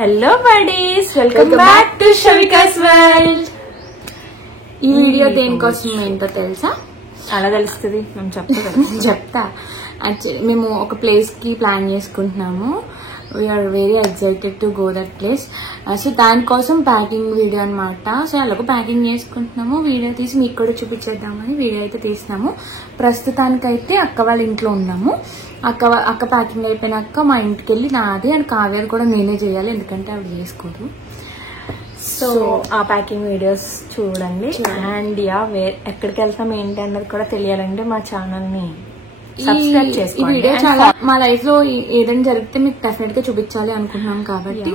Hello buddies, welcome back to Shavika's world. ఈ video దేనికోసం ఏంటో తెలుసా? అలా తెలుస్తుంది, మేము చెప్తా. యాక్చువల్లీ మేము ఒక ప్లేస్ కి ప్లాన్ చేసుకుంటున్నాము. We're very excited to go that place. So దానికోసం ప్యాకింగ్ వీడియో అనమాట. సో అలాగ ప్యాకింగ్ చేసుకుంటున్నాము. వీడియో తీసి మీకు కూడా చూపించేద్దామని వీడియో అయితే తీసినాము. ప్రస్తుతానికైతే అక్క వాళ్ళ ఇంట్లో ఉన్నాము. అక్క ప్యాకింగ్ అయిపోయినాక మా ఇంటికి వెళ్ళి నాది అండ్ కావ్యాలు కూడా నేనే చేయాలి, ఎందుకంటే ఆవిడ చేసుకోదు. సో ఆ ప్యాకింగ్ వీడియోస్ చూడండి. అండ్ ఎక్కడికి వెళ్తాం ఏంటి అన్నది కూడా తెలియాలంటే మా ఛానల్ ని సబ్స్క్రైబ్ చేసుకోండి. ఈ వీడియో చాలా మా లైఫ్ లో ఏదైనా జరిగితే మీకు డెఫినెట్ గా చూపించాలి అనుకుంటున్నాం కాబట్టి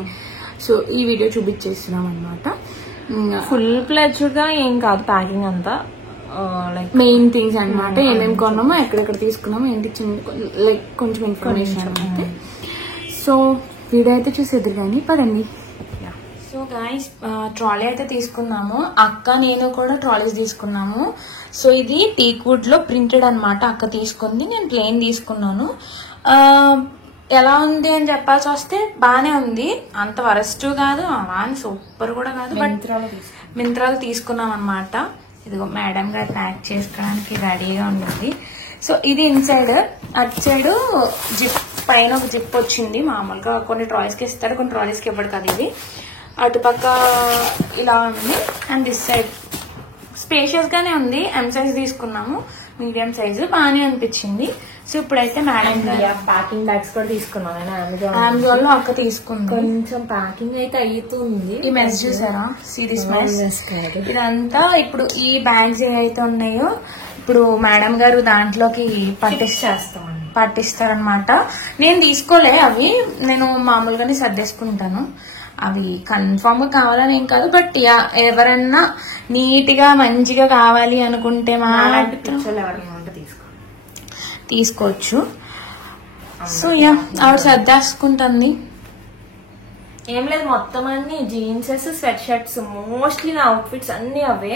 సో ఈ వీడియో చూపించేస్తున్నాం అనమాట. ఫుల్ ప్లెడ్జ్డ్ గా ఏం కాదు ప్యాకింగ్ అంతా, లైక్ మెయిన్ థింగ్స్ అనమాట. ఏమేమి కొన్నామో, ఎక్కడెక్కడ తీసుకున్నామో ఏంటి, లైక్ కొంచెం ఇన్ఫర్మేషన్ అనమాట. సో వీడియో అయితే చూసేద్దరు కానీ పదండి. సో గైస్, ట్రాలీ అయితే తీసుకున్నాము. అక్క నేను కూడా ట్రాలీస్ తీసుకున్నాము. సో ఇది టీక్వుడ్ లో ప్రింటెడ్ అనమాట. అక్క తీసుకుంది, నేను ప్లెయిన్ తీసుకున్నాను. ఎలా ఉంది అని చెప్పాల్సి వస్తే బానే ఉంది, అంత వరస్ట్ కాదు, అలా సూపర్ కూడా కాదు. బట్ మింత్రాలు తీసుకున్నాం అనమాట. ఇదిగో మేడం గారు ప్యాక్ చేసుకోవడానికి రెడీగా ఉంది. సో ఇది ఇన్సైడ్, అటు సైడ్ జిప్ పైన ఒక జిప్ వచ్చింది. మామూలుగా కొన్ని ట్రాలీస్ కి ఇస్తారు, కొన్ని ట్రాలీస్ కి ఇవ్వడు కదా. ఇది అటుపక్క ఇలా ఉంది. అండ్ దిస్ సైడ్ స్పేషియస్ గానే ఉంది. ఎం సైజ్ తీసుకున్నాము, మీడియం సైజు బాగానే అనిపించింది. సో ఇప్పుడైతే మేడం ప్యాకింగ్ బ్యాగ్స్ కూడా తీసుకున్నాను అమెజాన్ లో అక్క తీసుకుంది. కొంచెం ప్యాకింగ్ అయితే అవుతుంది. ఈ మెస్ చూసారా, సిరీస్ మెస్. ఇదంతా ఇప్పుడు ఈ బ్యాగ్స్ ఏవైతే ఉన్నాయో ఇప్పుడు మేడం గారు దాంట్లోకి పట్టిస్తారనమాట. నేను తీసుకోలే అవి, నేను మామూలుగానే సర్దేసుకుంటాను. అవి కన్ఫామ్ గా కావాలని ఏం కాదు, బట్ ఎవరన్నా నీట్ గా మంచిగా కావాలి అనుకుంటే తీసుకోవచ్చు. సో ఆవిడ సర్దేసుకుంటుంది. ఏం లేదు, మొత్తం అన్ని జీన్సెస్, స్వెట్ షర్ట్స్, మోస్ట్లీ నా అవుట్ఫిట్స్ అన్ని అవే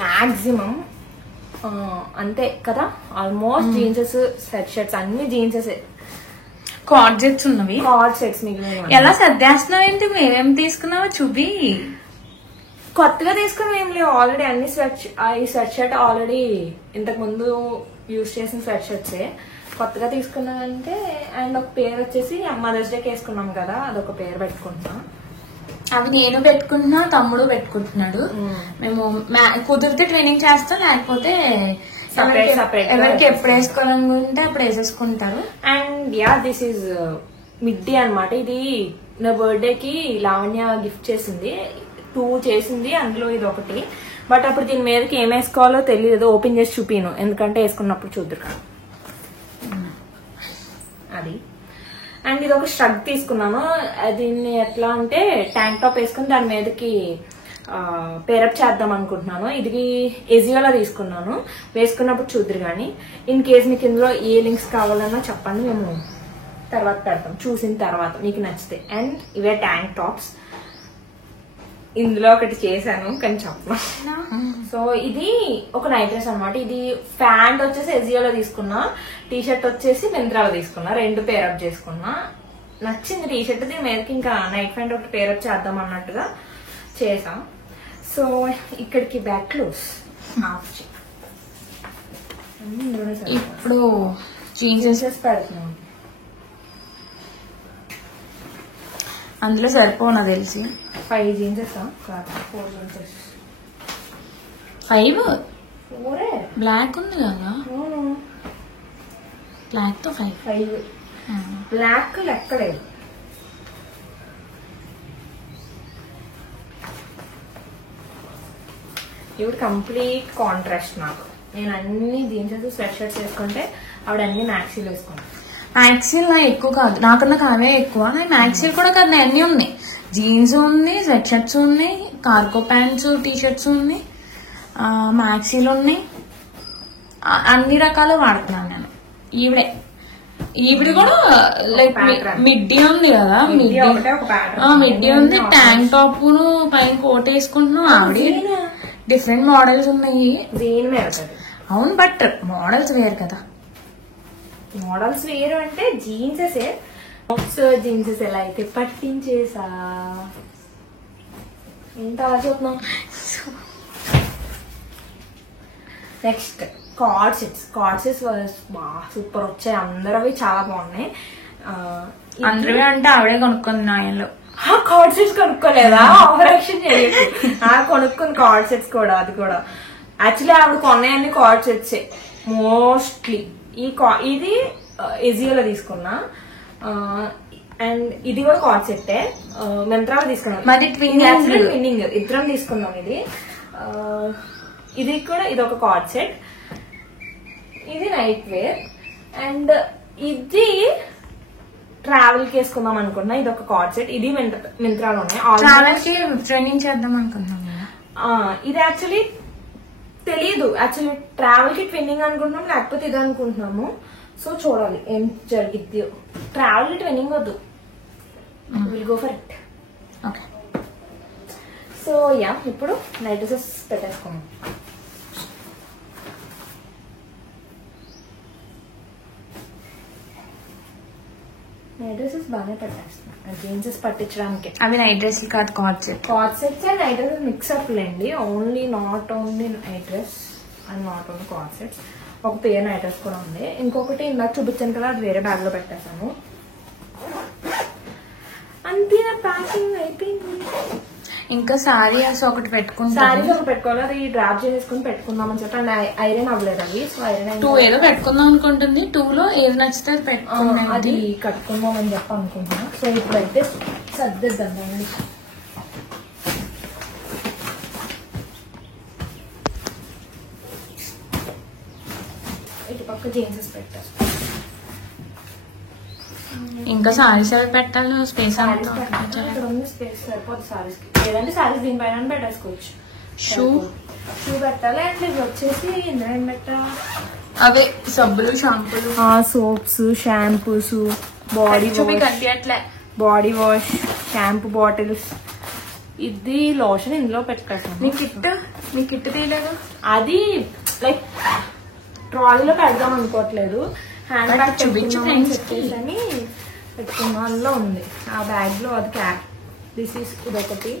మాక్సిమం, అంతే కదా. ఆల్మోస్ట్ జీన్సెస్, స్వెట్ షర్ట్స్ అన్ని జీన్సెస్. కార్డ్ సెట్స్ ఉన్నవి, కార్డ్ సెట్స్ మిగిలిన ఎలా సర్దేస్తున్నావు ఏంటి? మేమేం తీసుకున్నావో చూపి. కొత్తగా తీసుకుని ఏం లేవు, ఆల్రెడీ అన్ని ఈ స్వెట్ షర్ట్ ఆల్రెడీ ఇంతకు ముందు యూజ్ చేసిన స్వెట్ షర్ట్సే. కొత్తగా తీసుకున్నానంటే అండ్ ఒక పేరు వచ్చేసి మదర్స్ డేకి వేసుకున్నాం కదా, అదొక పేరు పెట్టుకుంటున్నా. అవి నేను పెట్టుకుంటున్నా, తమ్ముడు పెట్టుకుంటున్నాడు. మేము కుదిరితే ట్రైనింగ్ చేస్తాం, లేకపోతే ఎవరికి ఎప్పుడు వేసుకోవాలనుకుంటే అప్పుడు వేసేసుకుంటారు. అండ్ దిస్ ఈజ్ మిడ్డీ అనమాట. ఇది నా బర్త్డే కి లావణ్య గిఫ్ట్ చేసింది, 2 చేసింది, అందులో ఇది ఒకటి. బట్ అప్పుడు దీని మీదకి ఏం వేసుకోవాలో తెలియదు, ఓపెన్ చేసి చూపిను, ఎందుకంటే వేసుకున్నప్పుడు చూద్దరు కదా అది. అండ్ ఇది ఒక స్ట్రగ్ తీసుకున్నాను. దీన్ని ఎట్లా అంటే ట్యాంక్ టాప్ వేసుకుని దాని మీదకి పేరప్ చేద్దాం అనుకుంటున్నాను. ఇది ఎజియోలో తీసుకున్నాను, వేసుకున్నప్పుడు చూద్దరు కానీ. ఇన్ కేస్ మీకు ఇందులో ఏ లింక్స్ కావాలన్నా చెప్పండి, మేము తర్వాత పెడతాం చూసిన తర్వాత మీకు నచ్చితే. అండ్ ఇవే ట్యాంక్ టాప్స్, ఇందులో ఒకటి చేశాను కానీ చెప్పను. సో ఇది ఒక నైట్ డ్రెస్ అనమాట. ఇది ప్యాంట్ వచ్చేసి ఎజియోలో తీసుకున్నా, టీ షర్ట్ వచ్చేసి మింత్రాలో తీసుకున్నా, 2 పేరప్ చేసుకున్నా. నచ్చింది టీ షర్ట్, దీని మీదకి ఇంకా నైట్ ప్యాంట్ ఒకటి పేరప్ చేద్దాం అన్నట్టుగా చేసాం. సో ఇక్కడికి బ్యాక్ క్లోజ్ ఇప్పుడు జీన్స్ పెడుతున్నాం. అందులో సరిపోనా తెలిసి 5 జీన్సెస్ 4 జీన్సెస్ 5 4 బ్లాక్ ఉంది కదా, బ్లాక్ తో 5 బ్లాక్ లెక్కలేదు. ఇవి కంప్లీట్ కాంట్రాస్ట్ నాకు. నేను అన్ని జీన్సెస్, స్వెట్ షర్ట్స్ వేసుకుంటే ఆవిడ అన్ని మ్యాక్సీలు వేసుకుంటాను. మ్యాక్సీల్ నా ఎక్కువ కాదు, నాకన్నా కావే ఎక్కువ. మ్యాక్సీల్ కూడా కాదు, అన్ని ఉన్నాయి. జీన్స్ ఉంది, స్వెట్ షర్ట్స్ ఉన్నాయి, కార్గో ప్యాంట్స్, టీ షర్ట్స్ ఉన్నాయి, మ్యాక్సీలు ఉన్నాయి, అన్ని రకాలు వాడుతున్నాను నేను. ఈవిడ కూడా లైక్ మిడ్డీ ఉంది కదా, మిడ్డీ ఉంది, ట్యాంక్ టాప్ పైన కోట్ వేసుకుంటున్నాం. ఆవిడ డిఫరెంట్ మోడల్స్ ఉన్నాయి. అవును, బట్ మోడల్స్ వేరు కదా. మోడల్స్ వేరు అంటే జీన్సెస్ సో జీన్సెస్ ఎలా అయితే పట్టించేసా. ఎంత అలా చూస్తున్నాం. నెక్స్ట్ కార్డ్ సెట్స్ బాగా సూపర్ వచ్చాయి. అందరవి చాలా బాగున్నాయి. అందరూ అంటే ఆవిడే కొనుక్కుంది ఆయనలో. Card sets కొనుక్కోలేదా? ఆపరేషన్ చేయలేదు. కొనుక్కుంది కార్డ్ సెట్స్ కూడా. అది కూడా యాక్చువల్లీ ఆవిడ కొన్నాయన్ని కార్డ్ సెట్స్ మోస్ట్లీ. ఇది ఎజియోలో తీసుకున్నా అండ్ ఇది కూడా కార్డ్ సెట్టే. మంత్రాలో తీసుకున్నాం. ట్విన్నింగ్ ఇద్దరం తీసుకున్నాం. ఇది కూడా ఇది ఒక కార్డ్ సెట్. ఇది నైట్ వేర్ అండ్ ఇది ట్రావెల్ కి వేసుకుందాం అనుకున్నా. ఇది ఒక కార్డ్ సెట్. ఇది మింత్రాలో ట్రైనింగ్ చేద్దాం అనుకున్నాం. ఇది యాక్చువల్లీ తెలీదు. యాక్చువల్లీ ట్రావెల్ కి ట్విన్నింగ్ అనుకుంటున్నాం, లేకపోతే ఇది అనుకుంటున్నాము. సో చూడాలి ఏం జరిగిద్ది. ట్రావెల్ కి ట్విన్నింగ్ వద్దు, will go for it. Okay. So yeah ఇప్పుడు నైట్ డ్రెస్సెస్ పెట్టేసుకున్నాం. నైట్ డ్రెస్సెస్ బాగానే పెట్టేస్తున్నాం. జీన్సెస్ పట్టించడానికి. అవి నైట్ డ్రెస్ కాదు, card sets and night dress mix up లేండి. Not only night dress and not only card sets. ఒక పేరు నైట్ డ్రెస్ కూడా ఉంది. ఇంకొకటి ఇందాక చూపించాను కదా, అది వేరే బ్యాగ్ లో పెట్టేసాను. అంతే, నా ప్యాకింగ్ అయిపోయింది. ఇంకా సారీస్ ఒకటి పెట్టుకుంటాం. సారీస్ ఒకటి పెట్టుకోవాలి. అది డ్రాప్ చేసుకుని పెట్టుకుందామని చెప్పి అండ్ ఐరన్ అవ్వలేదు అవి. సో ఐరన్ 2 ఏదో పెట్టుకుందాం అనుకుంటుంది. 2లో ఏది నచ్చితే పెట్టుకుందాం. అది కట్టుకుందాం అని చెప్పి అనుకుంటున్నా. సో ఇప్పుడైతే సర్దిద్దాం. ఇటు పక్క జీన్సెస్ పెట్టారు. ఇంకా సారీస్ అవి పెట్టాలి. స్పేస్ ఇక్కడ ఉంది స్పేస్ సరిపోదు సారీస్ కి. లేదంటే సారీస్ దీనిపైన పెట్టేసుకోవచ్చు. షూ పెట్టాలి. అండ్ ఇది వచ్చేసి ఏం పెట్టా, అవే సబ్బులు, షాంపూలు, soaps, shampoos, body wash, shampoo bottles. ఇది లోషన్ ఇందులో పెట్టేసాను. నీ కిట్ తీయలేదు. అది లైక్ ట్రాలీలో పెడదాం అనుకోవట్లేదు. హ్యాండ్ బ్యాగ్ చెప్పేసి పెట్టుకున్నా. అందులో ఉంది ఆ బ్యాగ్ లో. అది ఇదొకటి.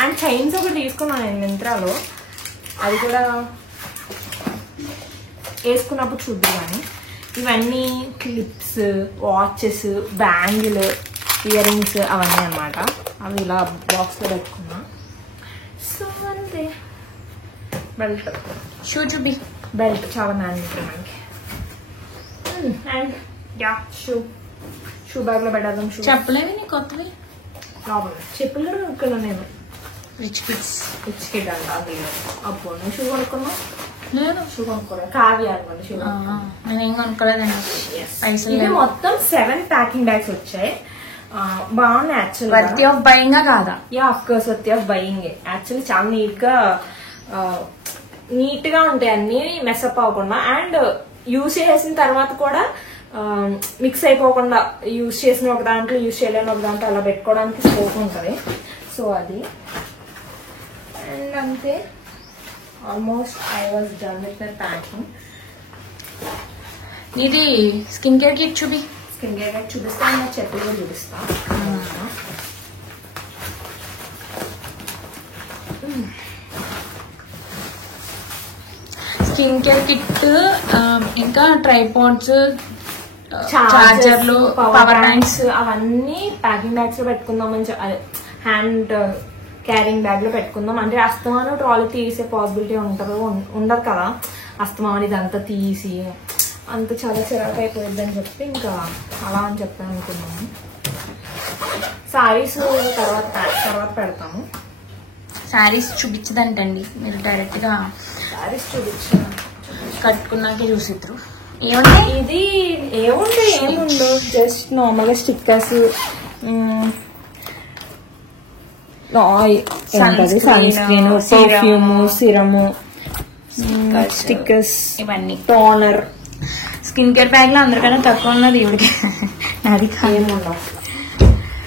అండ్ చైన్స్ ఒకటి తీసుకున్నాను నేను మింత్రాలో. అది కూడా వేసుకున్నప్పుడు చూద్దు. కానీ ఇవన్నీ clips, watches, bangle, ear rings అవన్నీ అనమాట. అవి ఇలా బాక్స్ లో పెట్టుకున్నా. సో అంతే. బెల్ట్, షూ చూపి. బెల్ట్ చాలా మ్యాండేటరీ మనకి. అండ్ యా షూ బ్యాగ్ లో పెట్టేద్దాం. చెప్పలేవి నీ కొత్తవి చెప్పులు కూడా కొనుక్కున్నా నేను. రిచ్ కిడ్ అంట. అది అబ్బో నువ్వు షూ కొనుక్కున్నావు? లేదు, షూ కొనుక్కోలేదు. కావ్య అనుకోండి షూ. నేనేం కొనుక్కోలేదండి. ఇది మొత్తం 7 ప్యాకింగ్ బ్యాగ్స్ వచ్చాయి. బాగున్నాయి. యాక్చువల్ వర్తీ ఆఫ్ బయింగ్ కాదా? Yeah of course worthy of buying. Actually చాలా నీట్ గా ఉంటాయి అన్ని, మెస్అప్ అవ్వకుండా. అండ్ యూజ్ చేసిన తర్వాత కూడా మిక్స్ అయిపోకుండా, యూజ్ చేసిన ఒక దాంట్లో యూజ్ చేయలేని ఒక దాంట్లో అలా పెట్టుకోవడానికి స్కోప్ ఉంటుంది. సో అది. అండ్ అంతే, almost I was done with my packing. ఇది స్కిన్ కేర్ కిట్ చూపి. స్కిన్ కేర్ కిట్ చూపిస్తా. నా చెప్పులు కూడా చూపిస్తా. స్కిన్ కేర్ కిట్, ఇంకా ట్రైపాడ్స్, చార్జర్లు, పవర్ బ్యాంక్స్ అవన్నీ ప్యాకింగ్ బ్యాగ్స్ లో పెట్టుకుందామని హ్యాండ్ క్యారింగ్ బ్యాగ్ లో పెట్టుకుందాం. అంటే అస్తమానం ట్రాలీ తీసే పాసిబిలిటీ ఉండదు కదా. అస్తమానం ఇదంతా తీసి అంత చాలా చిరాకు అయిపోయింది అని చెప్పి ఇంకా అలా అని చెప్పాను అనుకున్నాము. సారీస్ తర్వాత పెడతాము. శారీస్ చూపించదంటండి, మీరు డైరెక్ట్ గా సారీస్ చూపించాను. కట్టుకున్నాకే చూసిద్దరు. ఇది ఏముండో జస్ట్ నార్మల్ గా stickers, sun screen, perfume, serum, stickers, ఇవన్నీ. టోనర్. స్కిన్ కేర్ బ్యాగ్ లో అందరికన్నా తక్కువ ఉన్నది ఇవిడికి. నాది ఏముండవు.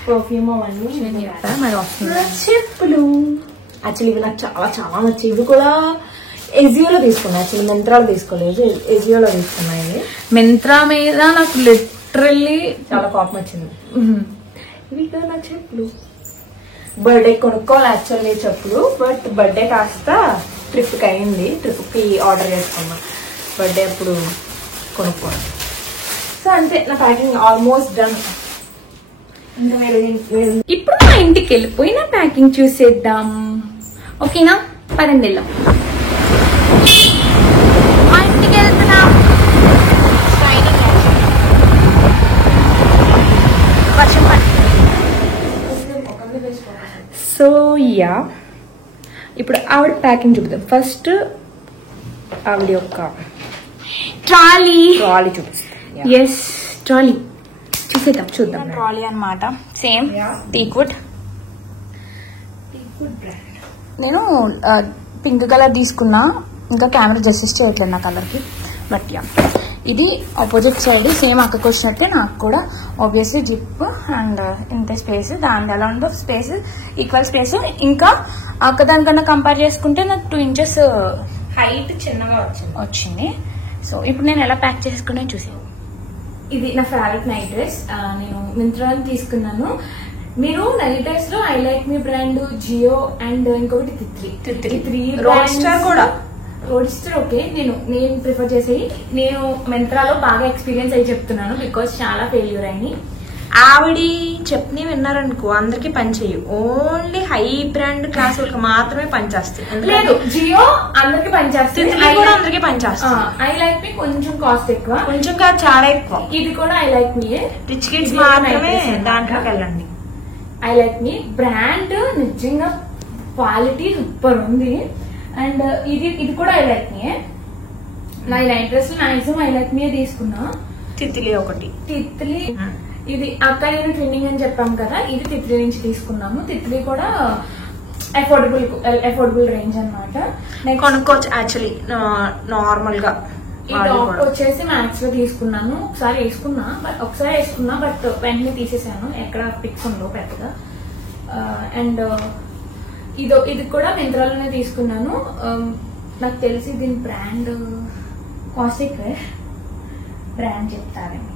పర్ఫ్యూమ్ అవన్నీ మరి వస్తుంది. చెప్పులు యాక్చువల్లీ ఇవి నాకు చాలా చాలా నచ్చాయి. ఇవి కూడా ఎజియోలో తీసుకున్నా. యాక్చువల్లీ మింత్రాలో తీసుకోలేదు, ఎజియోలో తీసుకున్నాయి. మింత్రా మీద నాకు లిటరల్లీ చాలా కోపం వచ్చింది. ఇవి కదా నా చెప్పులు. బర్త్డే కొనుక్కోవాలి యాక్చువల్లీ చెప్పులు, బట్ బర్త్డే కాస్త ట్రిప్కి అయింది. ట్రిప్కి ఆర్డర్ చేసుకున్నా, బర్త్డే అప్పుడు కొనుక్కోవాలి. సో అంతే, నా ప్యాకింగ్ ఆల్మోస్ట్ డన్. ఇప్పుడు మా ఇంటికి వెళ్ళిపోయి నా ప్యాకింగ్ చూసేద్దాం. ఓకేనా, పదండి వెళ్దాం. మా ఇంటికి వెళ్తున్నాం. వర్షం పడుతుంది. సో యా, ఇప్పుడు ఆవిడ ప్యాకింగ్ చూపిద్దాం. ఫస్ట్ ఆవిడ యొక్క ట్రాలీ చూపిస్తాం. ఎస్, ట్రాలీ చూద్దాం. ట్రాలీ అన్నమాట. Same teakwood. నేను పింక్ కలర్ తీసుకున్నా, ఇంకా కెమెరా జస్టిస్ చేయట్లేదు నా కలర్కి. బట్ యా, ఇది ఆపోజిట్ సైడ్ సేమ్ అక్కడికి వచ్చినట్టే నాకు కూడా ఆబ్వియస్లీ జిప్ అండ్ ఇంత స్పేస్, దాని ఎలా ఉందో స్పేస్ ఈక్వల్ స్పేస్. ఇంకా అక్క దానికన్నా కంపేర్ చేసుకుంటే నాకు 2 inches హైట్ చిన్నగా వచ్చింది. సో ఇప్పుడు నేను ఎలా ప్యాక్ చేసుకున్నా చూసాను. ఇది నా ఫేవరెట్ నైట్ డ్రెస్. నేను మింత్రాలో తీసుకున్నాను. మీరు నైట్ డ్రెస్ లో ఐ లైక్ మీ బ్రాండ్, జియో అండ్ ఇంకొకటి తిత్రి రోడ్స్టర్. ఓకే, నేను ప్రిఫర్ చేసేది. నేను మింత్రాలో బాగా ఎక్స్పీరియన్స్ అయ్యి చెప్తున్నాను, బికాస్ చాలా ఫెయిల్యూర్ అయింది. ఆవిడి చెప్పని విన్నారనుకో అందరికి పనిచేయు, ఓన్లీ హై బ్రాండ్ క్లాస్ వాళ్ళకి మాత్రమే పనిచేస్తాయి. లేదు, జియో అందరికి పనిచేస్తుంది, అందరికి పనిచేస్తుంది. ఐ లైక్ మీ కొంచెం కాస్ట్ ఎక్కువ, కొంచెం కాదు చాలా ఎక్కువ. ఇది కూడా I like me rich kids మాత్రమే దాంట్లోకి వెళ్ళండి. ఐ లైక్ మీ బ్రాండ్ నిజంగా క్వాలిటీ సూపర్ ఉంది. అండ్ ఇది కూడా ఐ లైక్ మీ. నా night dress maximum I like me తీసుకున్నా. తిత్లీ ఒకటి, తిత్లీ ఇది అక్క నేను ట్విన్నింగ్ అని చెప్పాం కదా, ఇది తిత్లీ నుంచి తీసుకున్నాము. తిత్లీ కూడా అఫోర్డబుల్ రేంజ్ అనమాట. కొనుక్కోవచ్చు యాక్చువల్లీ నార్మల్ గా. ఈ టాప్ వచ్చేసి మ్యాక్స్ లో తీసుకున్నాను. ఒకసారి వేసుకున్నా బట్ వెంటనే తీసేసాను, ఎక్కడ పిక్స్ ఉండవు పెద్దగా. అండ్ ఇది కూడా మింత్రాలోనే తీసుకున్నాను. నాకు తెలిసి దీని బ్రాండ్ కాస్టిక్ బ్రాండ్ చెప్తారండి.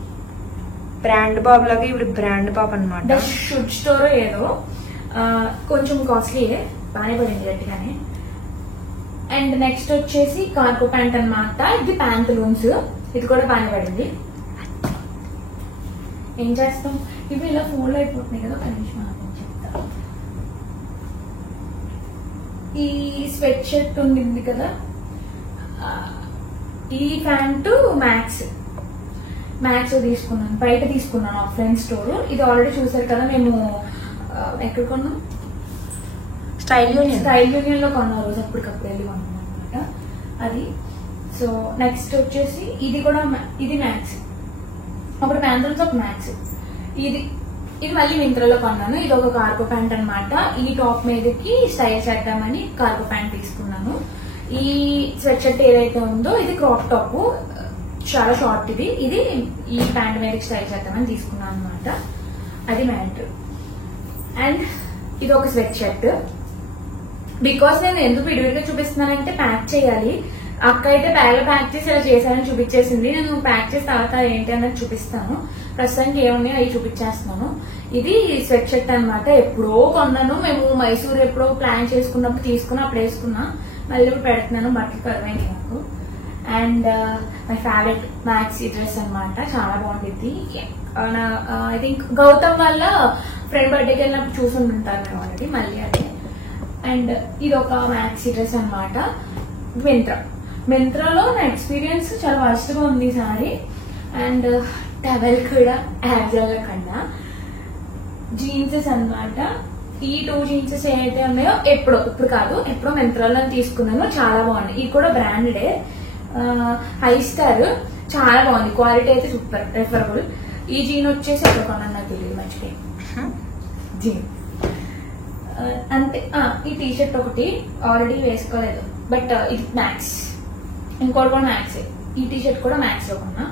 బ్రాండ్ బాబు లాగా ఇప్పుడు బ్రాండ్ బాబు అనమాట. షుడ్ స్టోర్ ఏదో కొంచెం కాస్ట్లీ, బాగానే పడింది గట్టిగానే. అండ్ నెక్స్ట్ వచ్చేసి కార్గో ప్యాంట్ అనమాట. ఇది ప్యాంటలూన్స్, ఇది కూడా బాగానే పడింది. ఏం చేస్తాం, ఇవి ఇలా ఫోల్డ్ అయిపోతున్నాయి కదా, ఒక నిమిషం చెప్తా. ఈ స్వెట్ షర్ట్ ఉండింది కదా, ఈ ప్యాంటు మ్యాక్స్ తీసుకున్నాను, బయట తీసుకున్నాను ఆఫ్లైన్ స్టోర్. ఇది ఆల్రెడీ చూసారు కదా, మేము ఎక్కడ కొన్నాం, స్టైల్ యూనియన్ లో కొన్నాం రోజు, అప్పటికప్పుడు వెళ్ళి కొన్నాం అనమాట అది. సో నెక్స్ట్ వచ్చేసి ఇది మ్యాక్స్, అప్పుడు ప్యాంటల్స్ ఒక మ్యాక్స్. ఇది మళ్ళీ మింత్రాలో కొన్నాను. ఇది ఒక కార్గో ప్యాంట్ అనమాట. ఈ టాప్ మీదకి స్టైల్ చేద్దామని కార్గో ప్యాంట్ తీసుకున్నాను. ఈ స్వెట్ షర్ట్ ఏదైతే ఉందో ఇది క్రాప్ టాప్, చాలా షార్ట్. ఇది ఈ ప్యాంట్ మీదకి స్టైల్ చేద్దామని తీసుకున్నాను అనమాట. అది మ్యాంటర్. అండ్ ఇది ఒక స్వెట్ షర్ట్. బికాస్ నేను ఎందుకు విడివిడిగా చూపిస్తున్నానంటే ప్యాక్ చేయాలి. అక్క అయితే బ్యాగ్ లో ప్యాక్ చేసి ఇలా చేశానని చూపించేసింది. నేను ప్యాక్ చేసిన తర్వాత ఏంటి అన్నది చూపిస్తాను. ప్రస్తుతానికి ఏమున్నాయో అవి చూపించేస్తున్నాను. ఇది స్వెట్ షర్ట్ అనమాట. ఎప్పుడో కొన్నాను, మేము మైసూర్ ఎప్పుడో ప్లాన్ చేసుకున్నప్పుడు తీసుకున్నా, అప్పుడు వేసుకున్నా. మళ్ళీ ఇప్పుడు పెడుతున్నాను, బట్టలు కరువైంది నాకు. And my favourite maxi dress అనమాట, చాలా బాగుంటుంది. ఐ థింక్ గౌతమ్ వల్ల ఫ్రెండ్ బర్త్డేకి వెళ్ళినప్పుడు చూసుకుంటుంటాను నేను ఆల్రెడీ, మళ్ళీ అదే. అండ్ ఇది ఒక మ్యాక్సీ డ్రెస్ అనమాట. మింత్రాలో నా ఎక్స్పీరియన్స్ చాలా వర్స్ట్ గా ఉంది ఈసారి. అండ్ టవెల్ కూడా యాక్చువల్ గా కన్నా. జీన్సెస్ అనమాట. ఈ 2 జీన్సెస్ ఏదైతే ఉన్నాయో ఇప్పుడు కాదు, ఎప్పుడో మింత్రాలో తీసుకున్నాను, చాలా బాగుంది. ఇది కూడా బ్రాండెడే, హై స్టార్, చాలా బాగుంది. క్వాలిటీ అయితే సూపర్, ప్రిఫరబుల్. ఈ జీన్ వచ్చేసి ఎక్కడ కొన్నాను నాకు తెలియదు, మర్చిపోయి జీన్ అంతే. ఈ టీషర్ట్ ఒకటి ఆల్రెడీ వేసుకోలేదు, బట్ ఇది మ్యాక్స్. ఇంకోటి కూడా మ్యాక్సే. ఈ టీషర్ట్ కూడా మ్యాక్స్ లో కొన్నా,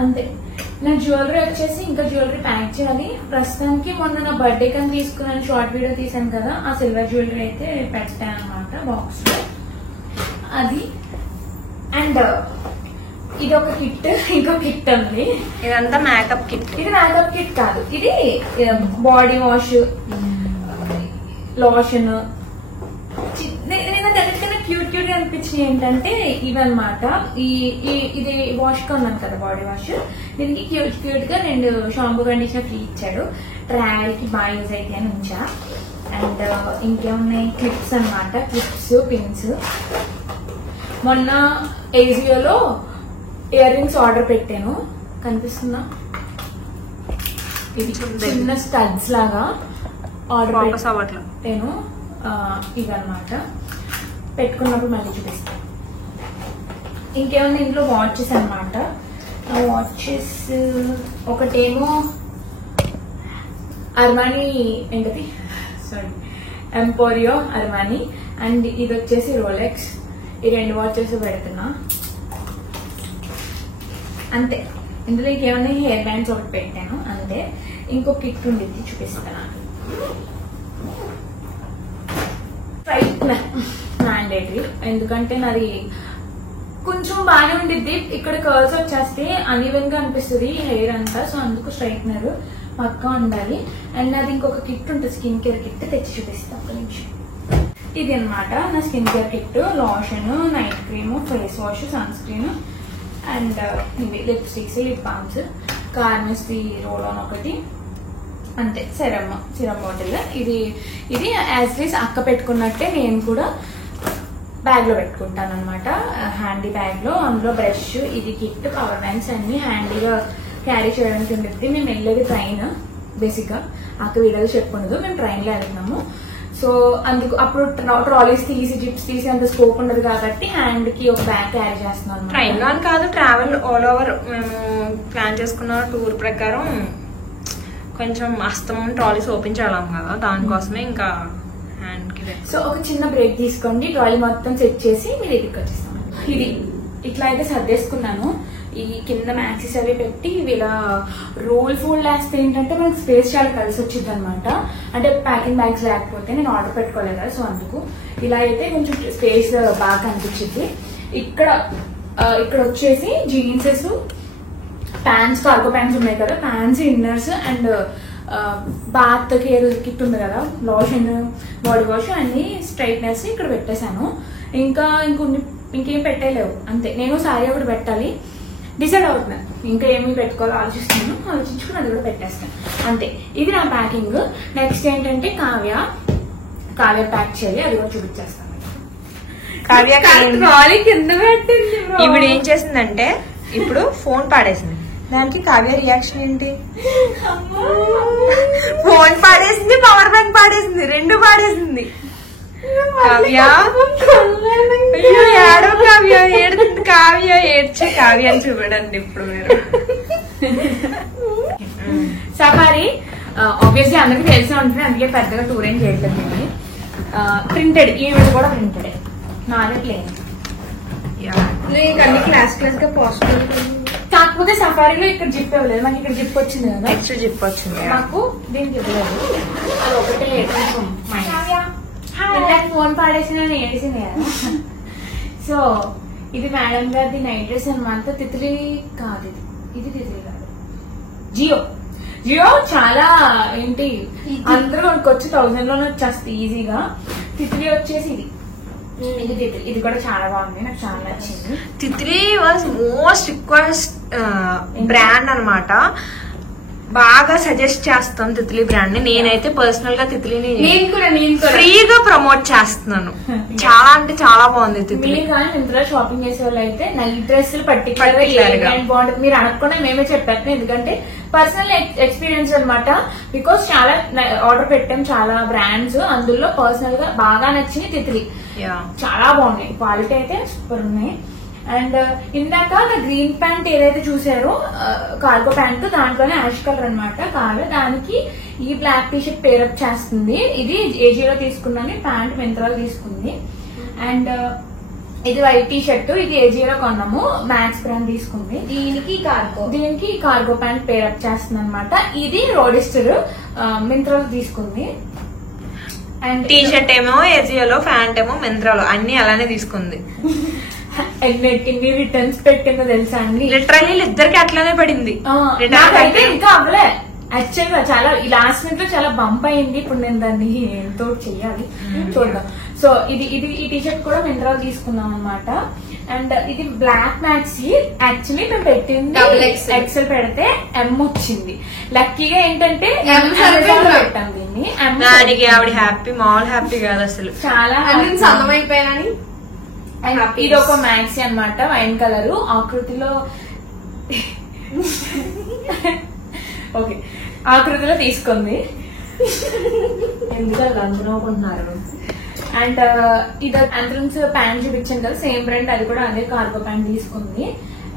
అంతే. నా జ్యువెలరీ వచ్చేసి ఇంకా జ్యువెలరీ ప్యాక్ చేయాలి. ప్రస్తుతానికి మొన్న నా బర్త్డే కని తీసుకున్నాను, షార్ట్ వీడియో తీసాను కదా, ఆ సిల్వర్ జ్యువెలరీ అయితే పెట్టాను అనమాట బాక్స్ లో, అది. అండ్ ఇది ఒక కిట్, ఇంకో కిట్ ఉంది. ఇదంతా మేకప్ కిట్. ఇది మేకప్ కిట్ కాదు, ఇది body wash, lotion. Cute cute గా అనిపించింది ఏంటంటే ఇవన్నమాట. ఇది వాష్ కొన్నాను కదా, బాడీ వాష్. దీనికి క్యూట్ క్యూట్ గా 2 షాంపూ కండిషనర్ ఫ్రీ ఇచ్చాడు. ట్రావెల్ కి బాగా యూజ్ అయితే అని ఉంచా. అండ్ ఇంకేమున్నాయి, క్లిప్స్ అన్నమాట, క్లిప్స్, పిన్స్. మొన్న ఏజియోలో ఇయర్ రింగ్స్ ఆర్డర్ పెట్టాను, కనిపిస్తుందా? ఇది చిన్న స్టడ్స్ లాగా ఆర్డర్ పెట్టాను. ఇవన్నమాట, పెట్టుకున్నప్పుడు మళ్ళీ చూపిస్తాను. ఇంకేమన్నా ఇంట్లో వాచెస్ అన్నమాట. వాచెస్ ఒకటేమో అర్మానీ, ఏంటది, సారీ, ఎంపోరియో అర్మానీ. అండ్ ఇది వచ్చేసి రోలెక్స్. ఈ 2 వాచెస్ పెడుతున్నా అంతే. ఇందులో ఇంకేమన్నా హెయిర్ బ్యాండ్స్ ఒకటి పెట్టాను అంతే. ఇంకో కిట్ ఉండిద్ది, చూపిస్తాను. స్ట్రైట్నర్ మ్యాండేటరీ, ఎందుకంటే నాది కొంచెం బాగానే ఉండిద్ది. ఇక్కడ కర్ల్స్ వచ్చేస్తే అన్ఈవెన్ గా అనిపిస్తుంది హెయిర్ అంతా, సో అందుకు స్ట్రైట్నర్ పక్కా ఉండాలి. అండ్ నాది ఇంకొక కిట్ ఉంటుంది, స్కిన్ కేర్ కిట్, తెచ్చి చూపిస్తాను ఒక నిమిషం. ఇది అనమాట నా skin care kit. Lotion, night cream, face wash, sun screen, and ఇవి లిప్స్టిక్స్, లిప్ బామ్స్, కార్మెస్టీ రోల్ ఆన్ ఒకటి అంతే. Serum bottle. ఇది యాజ్ లీస్ అక్క పెట్టుకున్నట్టే నేను కూడా బ్యాగ్ లో పెట్టుకుంటాను అనమాట, హ్యాండీ బ్యాగ్ లో. అందులో బ్రష్, ఇది కిట్, పవర్ బ్యాంక్స్ అన్ని హ్యాండీగా క్యారీ చేయడానికి ఉంటుంది. మేము వెళ్ళేది ట్రైన్, బేసిక్ గా అక్క వీడియోలో చెప్పుకుండదు, మేము ట్రైన్ లో వెళ్తున్నాము. సో అందుకు అప్పుడు ట్రాలీస్ తీసి, జిప్స్ తీసి అంత స్కోప్ ఉండదు కాబట్టి హ్యాండ్ కి ఒక బ్యాగ్ క్యారీ చేస్తున్నాను. ట్రైన్ లో అని కాదు, ట్రావెల్ ఆల్ ఓవర్ మేము ప్లాన్ చేసుకున్న టూర్ ప్రకారం కొంచెం అస్తమం ట్రాలీస్ ఓపెన్ చేయలేం కదా, దానికోసమే ఇంకా హ్యాండ్ కి. సో ఒక చిన్న బ్రేక్ తీసుకోండి, ట్రాలీ మొత్తం సెట్ చేసి మీ దగ్గరికి వచ్చేస్తాను. ఇది ఇట్లా అయితే సర్దేసుకున్నాను. ఈ కింద మ్యాక్సీస్ అవి పెట్టి ఇలా రోల్ ఫోల్డ్ వేస్తే ఏంటంటే మనకి స్పేస్ చాలా కలిసి వచ్చింది అనమాట. అంటే ప్యాకింగ్ బ్యాగ్స్ లేకపోతే నేను ఆర్డర్ పెట్టుకోలేదు కదా, సో అందుకు ఇలా అయితే కొంచెం స్పేస్ బాగా అనిపించింది. ఇక్కడ వచ్చేసి జీన్సెస్, ప్యాంట్స్, కార్గో ప్యాంట్స్ ఉన్నాయి కదా, pants, inners and bath care kit ఉంది కదా, లోషన్, బాడీ వాష్, అన్ని స్ట్రైట్నర్స్ ఇక్కడ పెట్టేశాను. ఇంకేం పెట్టలేవు అంతే. నేను సారీ ఒకటి పెట్టాలి, డిసైడ్ అవుతున్నాను ఇంకా ఏమి పెట్టుకోవాలో ఆలోచించుకుని అది కూడా పెట్టేస్తాను అంతే. ఇది నా ప్యాకింగ్. నెక్స్ట్ ఏంటంటే కావ్య ప్యాక్ చేయాలి, అది కూడా చూపించేస్తాను. ఇప్పుడు ఏం చేసిందంటే, ఇప్పుడు ఫోన్ పాడేసింది. దానికి కావ్య రియాక్షన్ ఏంటి? ఫోన్ పాడేసింది, పవర్ బ్యాంక్ పాడేసింది, 2 పాడేసింది. కావ్య ఏడో, కావ్య ఏడుతుంది, కావ్య ఏడ్చే కావ్య అని చూడండి ఇప్పుడు మీరు. సఫారీ ఆబ్వియస్లీ అందరికి తెలిసే ఉంటుంది, అందుకే పెద్దగా టూర్ ఏం చేయట్లేదు. ప్రింటెడ్, ఈ వీడియో కూడా ప్రింటెడ్, నాదే ప్లేన్. అన్ని క్లాస్ గా పాసిబుల్. కాకపోతే సఫారీలో ఇక్కడ జిప్ ఇవ్వలేదు, మాకు ఇక్కడ జిప్ వచ్చింది కదా, ఎక్స్ట్రా జిప్ వచ్చింది మాకు. దీనికి ఇవ్వలేదు, అది ఒకటే ఫోన్ పాడేసిన ఏడిసింది కదా. సో ఇది మేడం గారిది నైట్ డ్రెస్ అనమాట. తిత్లీ కాదు, ఇది తిత్లీ కాదు, జియో చాలా ఏంటి అందరూ కొనుక్కొచ్చి 1000 లోనే వచ్చేస్తుంది ఈజీగా. తిత్లీ వచ్చేసి ఇది తిత్లీ, ఇది కూడా చాలా బాగుంది, నాకు చాలా నచ్చింది. Titli was most request brand అనమాట. బాగా సజెస్ట్ చేస్తాం తిత్లీ బ్రాండ్ ని. నేనైతే పర్సనల్ గా తిత్లీని ఫ్రీగా ప్రమోట్ చేస్తున్నాను. చాలా అంటే చాలా బాగుంది తిత్లీ. ఇందులో షాపింగ్ చేసే వాళ్ళు అయితే నైట్ డ్రెస్సులు పర్టికులర్ గా బాగుంటుంది. మీరు అనకుండా మేమే చెప్పాను, ఎందుకంటే పర్సనల్ ఎక్స్పీరియన్స్ అనమాట. బికాస్ చాలా ఆర్డర్ పెట్టాం, చాలా బ్రాండ్స్, అందులో పర్సనల్ గా బాగా నచ్చింది తిత్లీ. చాలా బాగున్నాయి, క్వాలిటీ అయితే సూపర్ ఉన్నాయి. అండ్ ఇందాక నా గ్రీన్ ప్యాంట్ ఏదైతే చూసారో కార్గో ప్యాంట్, దాంట్లోనే యాష్ కలర్ అనమాట కాదు, దానికి ఈ బ్లాక్ టీ షర్ట్ పేరప్ చేస్తుంది. ఇది ఏజీలో తీసుకున్నాను, ప్యాంట్ మింత్రాలో తీసుకుంది. అండ్ ఇది వైట్ టీ షర్ట్, ఇది ఏజీలో కొన్నాము, మ్యాక్స్ బ్రాండ్ తీసుకుంది. దీనికి కార్గో ప్యాంట్ పేరప్ చేస్తుంది అనమాట. ఇది రోడిస్టర్ మింత్రాలో తీసుకుంది. అండ్ టీ షర్ట్ ఏమో ఏజియోలో, ప్యాంట్ ఏమో మింత్రాలో, అన్ని అలానే తీసుకుంది. ఎన్ని రిటర్న్స్ పెట్టిందో తెలుసా అండి. లిటరల్లీ ఇద్దరికి అట్లానే పడింది. నాకైతే ఇంకా అవ్వలే యాక్చువల్ గా. చాలా లాస్ట్ మినిట్ లో చాలా బంప్ అయింది. ఇప్పుడు నేను దాన్ని ఎంతో చెయ్యాలి, చూద్దాం. సో ఇది ఈ టీషర్ట్ కూడా మింత్రా తీసుకున్నాం అనమాట. అండ్ ఇది బ్లాక్ మ్యాక్సీ. యాక్చువల్లీ మేము పెట్టింది ఎక్సెల్ పెడితే ఎం వచ్చింది. లక్కీగా ఏంటంటే పెట్టాం దీన్ని. ఆవిడ హ్యాపీ, మామూలు హ్యాపీ కాదు అసలు, చాలా సమమైపోయానని. ఇది ఒక మ్యాక్సీ అనమాట, వైన్ కలర్ ఆకృతిలో. ఓకే, ఆకృతిలో తీసుకుంది. ఎందుకు అనుకున్నారు. అండ్ ఇది అంతరన్స్ ప్యాంట్ చూపించాను కదా, సేమ్ బ్రాండ్, అది కూడా అదే కార్గో ప్యాంట్ తీసుకుంది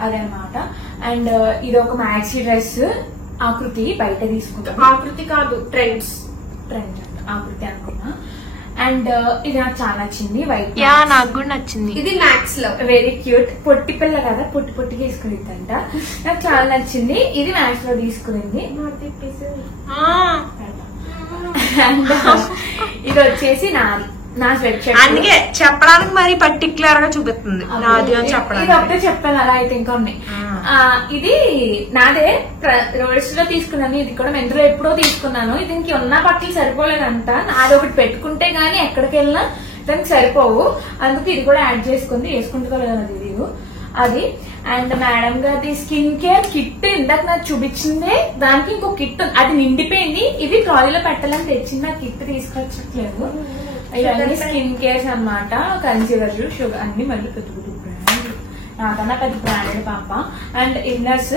అదే అనమాట. అండ్ ఇది ఒక మ్యాక్సీ డ్రెస్ ఆకృతి బయట తీసుకుంటాం. ఆకృతి కాదు, ట్రెండ్స్ ఆకృతి అనుకున్నా. అండ్ ఇది నాకు చాలా నచ్చింది, వైట్. నాకు కూడా నచ్చింది. ఇది మ్యాక్స్ లో వెరీ క్యూట్. పొట్టి పిల్ల కదా, పొట్టిగా వేసుకునిద్దంట. నాకు చాలా నచ్చింది. ఇది మ్యాక్స్ లో తీసుకునింది. అండ్ ఇది వచ్చేసి నా స్వెట్ షర్ట్. అందుకే చెప్పడానికి మరి పర్టికులర్ గా చూపిస్తుంది నాది అని చెప్పడానికి. ఇది ఒకటే చెప్పాను, అలా అయితే ఇంకా ఉన్నాయి. ఇది నాదే రోడ్స్ లో తీసుకున్నాను. ఇది కూడా మెందులో ఎప్పుడో తీసుకున్నాను. దీనికి ఉన్న బట్టలు సరిపోలేదంట. నాది ఒకటి పెట్టుకుంటే గానీ ఎక్కడికి వెళ్ళినా దానికి సరిపోవు. అందుకు ఇది కూడా యాడ్ చేసుకుంది. వేసుకుంటుందో లేదో అది తెలియదు అది. అండ్ మేడం గారి స్కిన్ కేర్ కిట్ ఇందాక నాకు చూపించింది. దానికి ఇంకో కిట్ అది నిండిపోయింది. ఇది ట్రాలీలో పెట్టాలని తెచ్చింది. ఆ కిట్ తీసుకొచ్చట్లేదు. ఇవన్నీ స్కిన్ కేర్స్ అనమాట. కన్సీలర్, షుగర్ అన్ని మళ్ళీ పెద్ద పెద్ద బ్రాండ్, నాకన్నా పెద్ద బ్రాండెడ్ పాప. And inners,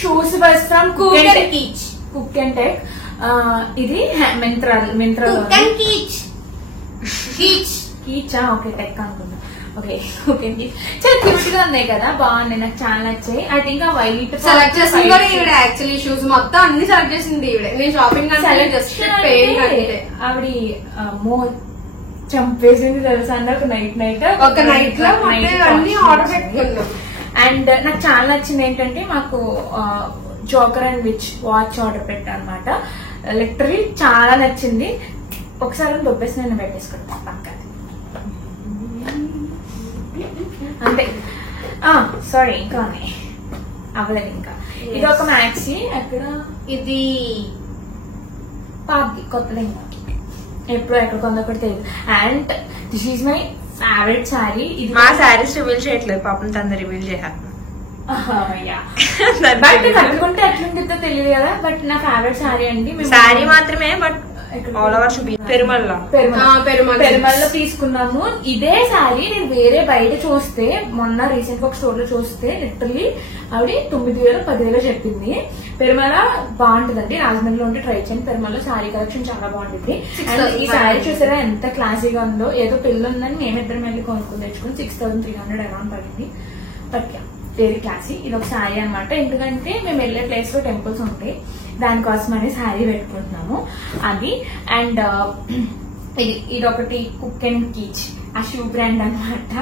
shoes bus from cook and tech. ఇది మింత్రా కీచా. ఓకే, టెక్ అనుకున్నా. ఓకే ఓకే, చాలా క్యూట్ గా ఉన్నాయి కదా, బాగున్నాయి, నాకు చాలా నచ్చాయి. ఐ థింక్ ఆ వైట్ సెలెక్ట్ చేసింది కూడా ఈవిడ. యాక్చువల్లీ షూస్ మొత్తం అన్ని సెలెక్ట్ చేసింది ఈవిడ. నేను షాపింగ్ ఆవిడ చంపేసింది తెలుసా అండి. ఒక నైట్ లో అన్ని ఆర్డర్ పెట్టుకున్నాం. అండ్ నాకు చాలా నచ్చింది ఏంటంటే, మాకు joker and which watch order పెట్టా అనమాట. లిటరలీ చాలా నచ్చింది. ఒకసారి దొబ్బేసి నేను పెట్టేసుకుంటా పక్క అంతే. సారీ, ఇంకా అవ్వలేదు ఇంకా. ఇది ఒక మ్యాక్సీ. అక్కడ ఇది పాపి కొత్తది, ఇంకా ఎప్పుడు ఎక్కడ కొందొకటి తెలియదు. And this is my favourite sari. ఇది మా శారీస్ రివీల్ చేయట్లేదు పాపం, తను రివీల్ చేయాలి. బట్ కట్టుకుంటే ఎట్లుంటుందో తెలియదు కదా. బట్ నా ఫేవరెట్ శారీ అండి. శారీ మాత్రమే, బట్ ఆల్ ఓవర్ పెరుమల్లో తీసుకున్నాము. ఇదే శారీ నేను వేరే బయట చూస్తే, మొన్న రీసెంట్ గా ఒక స్టోర్ లో చూస్తే లిటరలీ ఆవిడ 9,000 10,000 చెప్పింది. పెరుమల బాగుంటుందండి, రాజమండ్రిలో ఉంటే ట్రై చేయండి. పెరుమలలో శారీ కలెక్షన్ చాలా బాగుంటుంది. అండ్ ఈ శారీ చూసారా ఎంత క్లాసీగా ఉందో. ఏదో పెళ్లి ఉందని మేమిద్దరం వెళ్ళి కొనుక్కుని తెచ్చుకుని 6,300 అరౌండ్ పడింది. But very classy. ఇది ఒక శారీ అనమాట. ఎందుకంటే మేము వెళ్లే ప్లేస్ లో టెంపుల్స్ ఉంటాయి, దానికోసమని శారీ పెట్టుకుంటున్నాము అది. అండ్ ఇది ఒకటి కుక్ అండ్ కీచ్, ఆ షూ బ్రాండ్ అనమాట.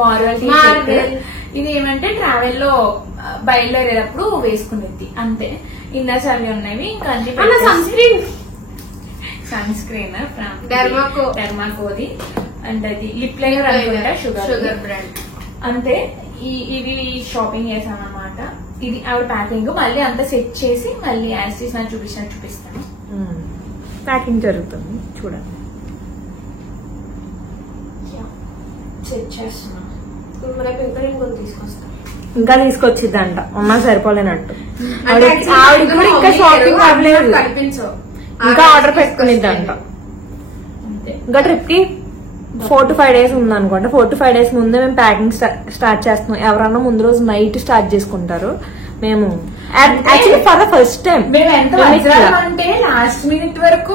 Marvel T-shirt. ఇది ఏమంటే ట్రావెల్ లో బయలుదేరేటప్పుడు వేసుకునేది అంతే. ఇన్నర్స్ అవి ఉన్నవి. ఇంకా సన్ స్క్రీన్ డెర్మాకోది. అండ్ అది లిప్ లైనర్ అనుకుంటా, షుగర్ బ్రాండ్ అంతే. ఇవి షాపింగ్ చేశాను అనమాట. ఇది ఆవిడ ప్యాకింగ్. మళ్ళీ అంతా సెట్ చేసి మళ్ళీ యాసిస్ నాకు చూపిస్తాను. ప్యాకింగ్ జరుగుతుంది చూడండి. సెట్ చేస్తున్నాను. తీసుకొస్తాను. ఇంకా తీసుకొచ్చిద్దంట, ఉన్నా సరిపోలేనట్టు. ఆవిడ కూడా ఇంకా షాపింగ్ అవ్వలేదు, ఇంకా ఆర్డర్ పెట్టుకునిద్దంట. ఇంకా ట్రిప్ కి 4 to 5 days ఉంది అనుకోండి. 4 to 5 days ముందే మేము ప్యాకింగ్ స్టార్ట్ చేస్తున్నాం. ఎవరన్నా ముందు రోజు నైట్ స్టార్ట్ చేసుకుంటారు. మేము actually for the first time మేము ఎంత అంటే లాస్ట్ మినిట్ వరకు,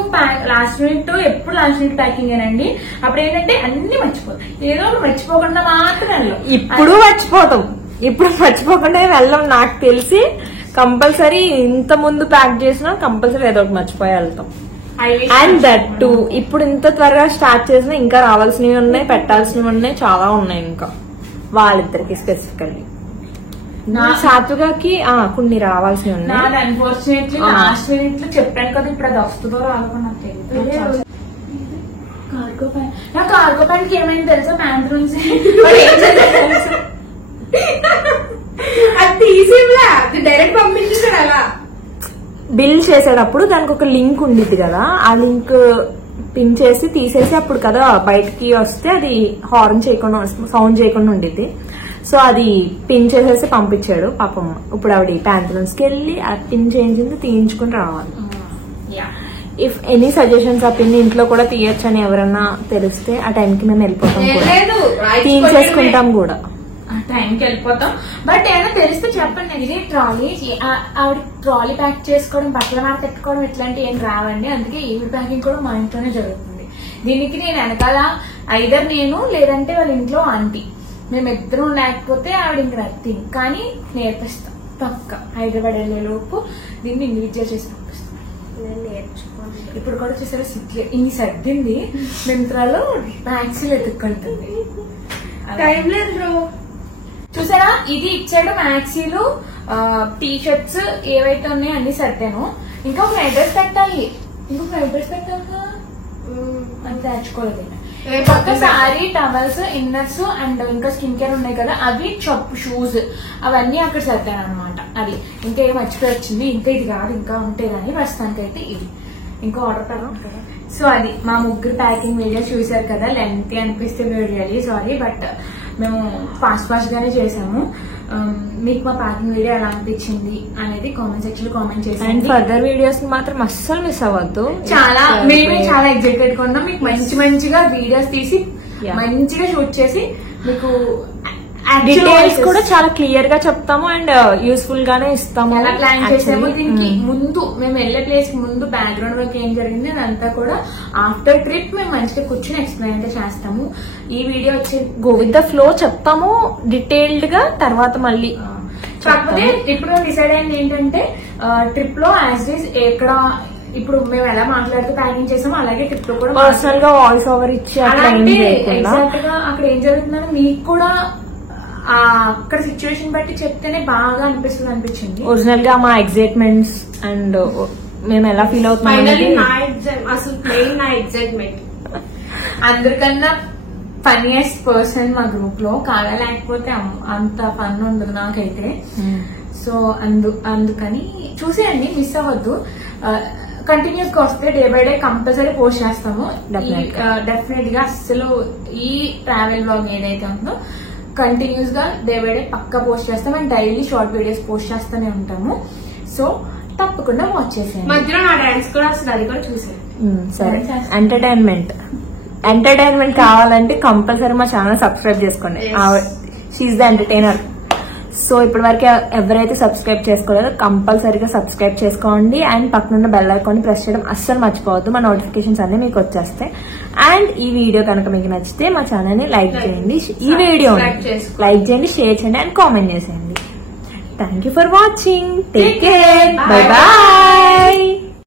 లాస్ట్ మినిట్ ఎప్పుడు లాస్ట్ మినిట్ ప్యాకింగ్ ఏనండి. అప్పుడు ఏంటంటే అన్ని మర్చిపోతాం, ఏదో మర్చిపోకుండా మాత్రం వెళ్ళాం. ఇప్పుడు మర్చిపోతాం, ఇప్పుడు మర్చిపోకుండా వెళ్ళాం. నాకు తెలిసి కంపల్సరీ ఇంత ముందు ప్యాక్ చేసినా కంపల్సరీ ఏదో ఒకటి మర్చిపోయి వెళ్తాం. అండ్ దట్ టు ఇప్పుడు ఇంత త్వరగా స్టార్ట్ చేసినా ఇంకా రావాల్సినవి ఉన్నాయి, పెట్టాల్సినవి ఉన్నాయి, చాలా ఉన్నాయి ఇంకా వాళ్ళిద్దరికి స్పెసిఫికల్లీ. సాత్వికకి కొన్ని రావాల్సినవి ఉన్నాయి. అన్ఫార్చునేట్లీ లాస్ట్ మినిట్ లో చెప్పాను కదా, ఇప్పుడు అది వస్తుందో రాదో నాకు తెలియదు. కార్గో ప్యాంట్, నా కార్గో ప్యాంట్ కి ఏమైంది తెలుసా, ప్యాంట్రూన్స్ అది తీసేలా, అది డైరెక్ట్ పంపించేసాడు అలా. బిల్ చేసేటప్పుడు దానికి ఒక లింక్ ఉండిద్ది కదా, ఆ లింక్ పిన్ చేసి తీసేసి అప్పుడు కదా బయటికి వస్తే అది హార్న్ చేయకుండా సౌండ్ చేయకుండా ఉండిద్ది. సో అది పిన్ చేసేసి పంపించాడు పాపం. ఇప్పుడు ఆవిడ ప్యాంట్రూన్స్ కి వెళ్ళి ఆ పిన్ చేయించింది తీయించుకుని రావాలి. ఇఫ్ ఎనీ సజెషన్స్ ఆ పిన్ ఇంట్లో కూడా తీయొచ్చు అని ఎవరన్నా తెలిస్తే ఆ టైంకి మేము వెళ్ళిపోతాం కూడా, తీయించేసుకుంటాం కూడా. ఆ టైంకి వెళ్ళిపోతాం. బట్ ఏమైనా తెలిస్తే చెప్పండి. ఇది ట్రాలీ, ఆవిడ ట్రాలీ ప్యాక్ చేసుకోవడం, బట్టల మాట పెట్టుకోవడం ఇట్లాంటివి ఏం రావండి. అందుకే ఈవిడ ప్యాకింగ్ కూడా మా ఇంట్లోనే జరుగుతుంది. దీనికి నేను వెనకాల ఐదర్ నేను లేదంటే వాళ్ళ ఇంట్లో ఆంటీ, మేమిద్దరం లేకపోతే ఆవిడ ఇంక నథింగ్. కానీ నేర్పిస్తాం పక్క. హైదరాబాద్ వెళ్లే లోపు దీన్ని ఇండివిజువల్ చేసి పంపిస్తాం. నేర్చుకోండి. ఇప్పుడు కూడా చూసారా సిట్లే ఇన్ని సర్దింది, మింత్రాలో మ్యాక్సీలు ఎత్తుక్కుంటుంది. టైం లేదు బ్రో. చూసారా, ఇది ఇచ్చాడు మ్యాక్సీలు, టీ షర్ట్స్ ఏవైతే ఉన్నాయో అన్ని సర్దాను. ఇంకా ఫ్రైడ్ రైస్ పెట్టాలి, అది దాచుకోలేదు. పక్క సారీ, టవల్స్, ఇన్నర్స్ అండ్ ఇంకా స్కిన్ కేర్ ఉన్నాయి కదా, అవి షూస్ అవన్నీ అక్కడ సర్దాను అనమాట. అది ఇంకా ఏం మర్చిపోయి వచ్చింది. ఇంకా ఇది కాదు, ఇంకా ఉంటే కానీ ప్రస్తుతానికి అయితే ఇది ఇంకా ఆర్డర్ పెట్టాం. సో అది మా ముగ్గురు ప్యాకింగ్ వీడియో చూసారు కదా. లెంతీ అనిపిస్తే రియల్లీ సారీ, బట్ మేము ఫాస్ట్ గానే చేసాము. మీకు మా ప్యాకింగ్ వీడియో ఎలా అనిపించింది అనేది కామెంట్ సెక్షన్ లో కామెంట్ చేసి, అండ్ ఫర్దర్ వీడియోస్ మాత్రం అస్సలు మిస్ అవ్వద్దు. మేమే చాలా ఎగ్జైటెడ్ గా ఉన్నాం. మీకు మంచిగా వీడియోస్ తీసి మంచిగా షూట్ చేసి మీకు డీటెయిల్స్ కూడా చాలా క్లియర్ గా చెప్తాము అండ్ యూస్ఫుల్ గానే ఇస్తాము. ఎలా ప్లాన్ చేసాము, దీనికి ముందు మేము వెళ్లే ప్లేస్ కి ముందు బ్యాక్గ్రౌండ్ వర్క్ ఏం జరిగింది అదంతా కూడా ఆఫ్టర్ ట్రిప్ మేము మంచిగా కూర్చొని ఎక్స్ప్లెయిన్ అయితే చేస్తాము. ఈ వీడియో వచ్చి గో విత్ ద ఫ్లో చెప్తాము డీటెయిల్డ్ గా, తర్వాత మళ్ళీ. కాకపోతే ఇప్పుడు డిసైడ్ అయింది ఏంటంటే ట్రిప్ లో యాజ్ ఇస్ ఎక్కడ ఇప్పుడు మేము ఎలా మాట్లాడుతూ ప్యాకింగ్ చేసామో అలాగే ట్రిప్ లో కూడా పర్సనల్ గా వాయిస్ ఓవర్ ఇచ్చి ఎగ్జాక్ట్ గా అక్కడ ఏం జరుగుతుందని మీకు కూడా అక్కడ సిచ్యువేషన్ బట్టి చెప్తేనే బాగా అనిపించింది. ఒరిజినల్ గా మా ఎగ్జైట్మెంట్స్ అండ్ మేము ఎలా ఫీల్ అవుతున్నాం అసలు ప్లేన్ నా ఎగ్జైట్మెంట్. అందరికన్నా ఫన్నీయెస్ట్ పర్సన్ మా గ్రూప్ లో కాగా, లేకపోతే అంత ఫన్ ఉండదు నాకైతే. సో అందుకని చూసేయండి, మిస్ అవ్వద్దు. కంటిన్యూస్ గా వస్తే day by day compulsory post చేస్తాము. డెఫినెట్ గా అసలు ఈ ట్రావెల్ బ్లాగ్ ఏదైతే ఉందో కంటిన్యూస్ గా డే బై డే పక్కా పోస్ట్ చేస్తాం. And daily short videos post చేస్తూనే ఉంటాము. సో తప్పకుండా వాచ్ చేసేయండి. మధ్యలో నా డాన్స్ కూడా వస్తుంది, అది కూడా చూసాను. సరే, ఎంటర్టైన్మెంట్ కావాలంటే కంపల్సరీ మా ఛానల్ సబ్స్క్రైబ్ చేసుకోండి. She the entertainer. సో ఇప్పటి వరకు ఎవరైతే సబ్స్క్రైబ్ చేసుకోలేదో కంపల్సరీగా సబ్స్క్రైబ్ చేసుకోండి. అండ్ పక్కనున్న బెల్ ఐకాన్ ప్రెస్ చేయడం అస్సలు మర్చిపోవద్దు, మా నోటిఫికేషన్స్ అన్ని మీకు వచ్చేస్తాయి. అండ్ ఈ వీడియో కనుక మీకు నచ్చితే మా ఛానల్ ని లైక్ చేయండి, ఈ వీడియో లైక్ చేయండి, షేర్ చేయండి అండ్ కామెంట్ చేసేయండి. Thank you for watching. Take care. Bye bye.